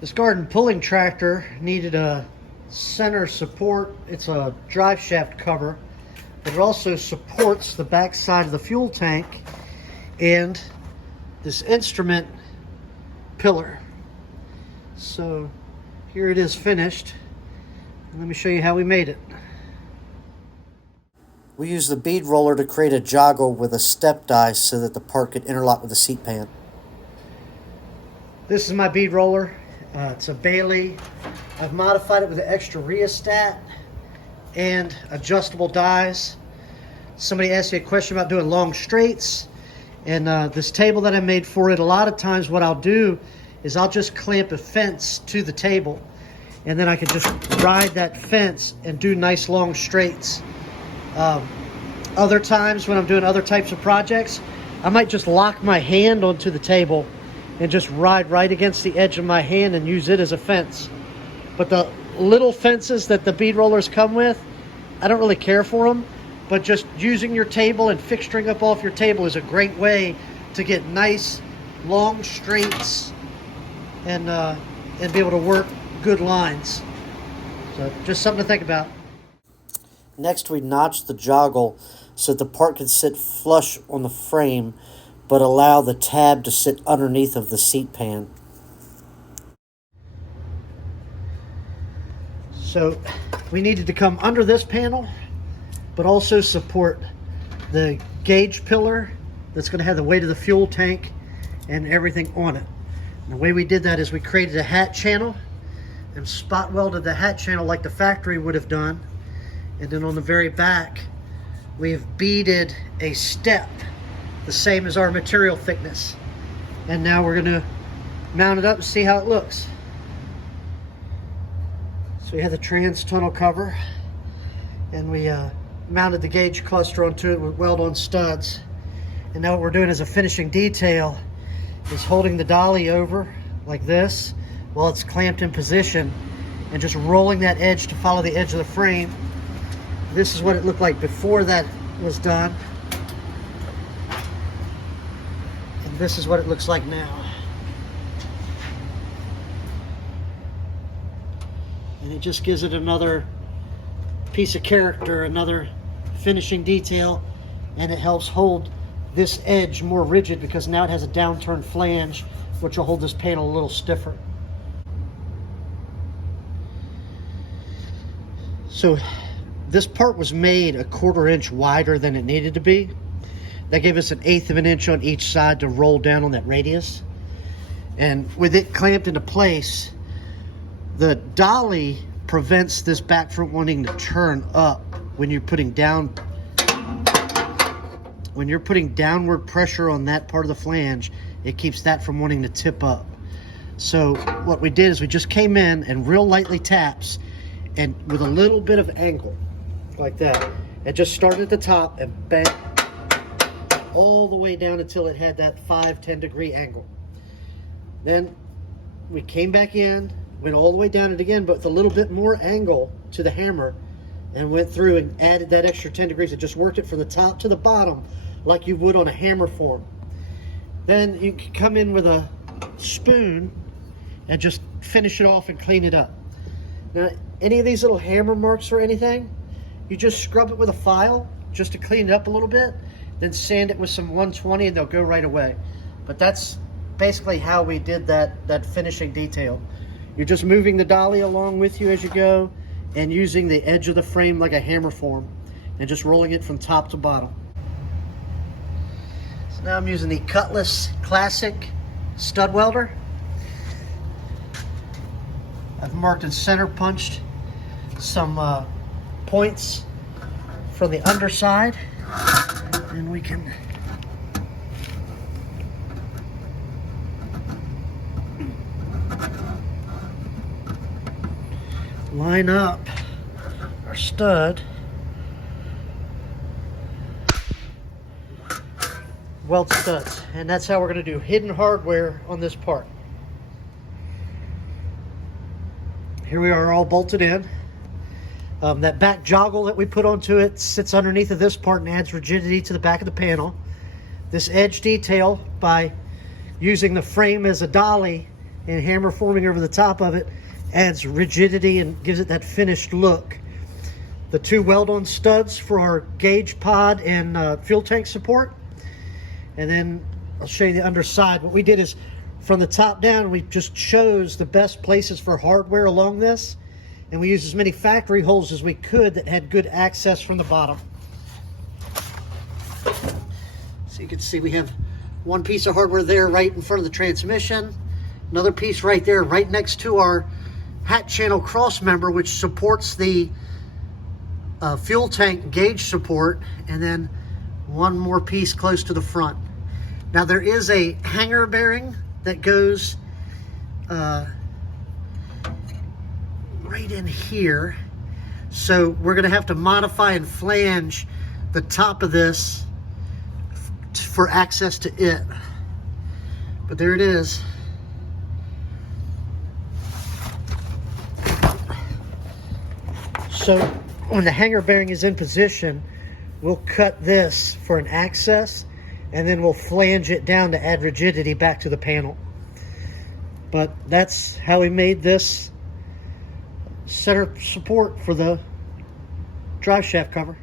This garden pulling tractor needed a center support. It's a drive shaft cover, but it also supports the back side of the fuel tank and this instrument pillar. So here it is finished. Let me show you how we made it. We used the bead roller to create a joggle with a step die so that the part could interlock with the seat pan. This is my bead roller. It's a Bailey. I've modified it with an extra rheostat and adjustable dies. Somebody asked me a question about doing long straights, and this table that I made for it, a lot of times what I'll do is I'll just clamp a fence to the table, and then I can just ride that fence and do nice long straights. Other times when I'm doing other types of projects, I might just lock my hand onto the table and just ride right against the edge of my hand and use it as a fence. But the little fences that the bead rollers come with, I don't really care for them, but just using your table and fixturing up off your table is a great way to get nice long straights and be able to work good lines. So just something to think about. Next, we notched the joggle so that the part could sit flush on the frame, but allow the tab to sit underneath of the seat pan. So we needed to come under this panel, but also support the gauge pillar that's going to have the weight of the fuel tank and everything on it. And the way we did that is we created a hat channel and spot welded the hat channel like the factory would have done. And then on the very back, we've beaded a step, the same as our material thickness. And now we're going to mount it up and see how it looks. So we have the trans tunnel cover, and we mounted the gauge cluster onto it with weld-on studs. And now what we're doing as a finishing detail is holding the dolly over like this while it's clamped in position and just rolling that edge to follow the edge of the frame. This is what it looked like before that was done. And this is what it looks like now. And it just gives it another piece of character, another finishing detail, and it helps hold this edge more rigid because now it has a downturned flange, which will hold this panel a little stiffer. So this part was made a 1/4 inch wider than it needed to be. That gave us 1/8 of an inch on each side to roll down on that radius. And with it clamped into place, the dolly prevents this back front wanting to turn up when you're putting downward pressure on that part of the flange. It keeps that from wanting to tip up. So what we did is we just came in and real lightly taps, and with a little bit of angle like that, it just started at the top and bent all the way down until it had that 5-10 degree angle. Then we came back in, went all the way down it again, but with a little bit more angle to the hammer, and went through and added that extra 10 degrees. It just worked it from the top to the bottom like you would on a hammer form. Then you can come in with a spoon and just finish it off and clean it up. Now, any of these little hammer marks or anything, you just scrub it with a file just to clean it up a little bit, then sand it with some 120 and they'll go right away. But that's basically how we did that finishing detail. You're just moving the dolly along with you as you go and using the edge of the frame like a hammer form and just rolling it from top to bottom. So now I'm using the Cutlass Classic stud welder. I've marked and center punched some points from the underside, and we can line up our stud, weld studs, and that's how we're going to do hidden hardware on this part. Here we are, all bolted in. That back joggle that we put onto it sits underneath of this part and adds rigidity to the back of the panel. This edge detail, by using the frame as a dolly and hammer forming over the top of it adds rigidity and gives it that finished look. The 2 weld-on studs for our gauge pod and fuel tank support. And then I'll show you the underside. What we did is from the top down, we just chose the best places for hardware along this, and we used as many factory holes as we could that had good access from the bottom. So you can see we have one piece of hardware there right in front of the transmission, another piece right there right next to our hat channel cross member, which supports the fuel tank gauge support, and then one more piece close to the front. Now there is a hanger bearing that goes right in here, so we're going to have to modify and flange the top of this for access to it. But there it is. So when the hanger bearing is in position, we'll cut this for an access, and then we'll flange it down to add rigidity back to the panel. But that's how we made this center support for the drive shaft cover.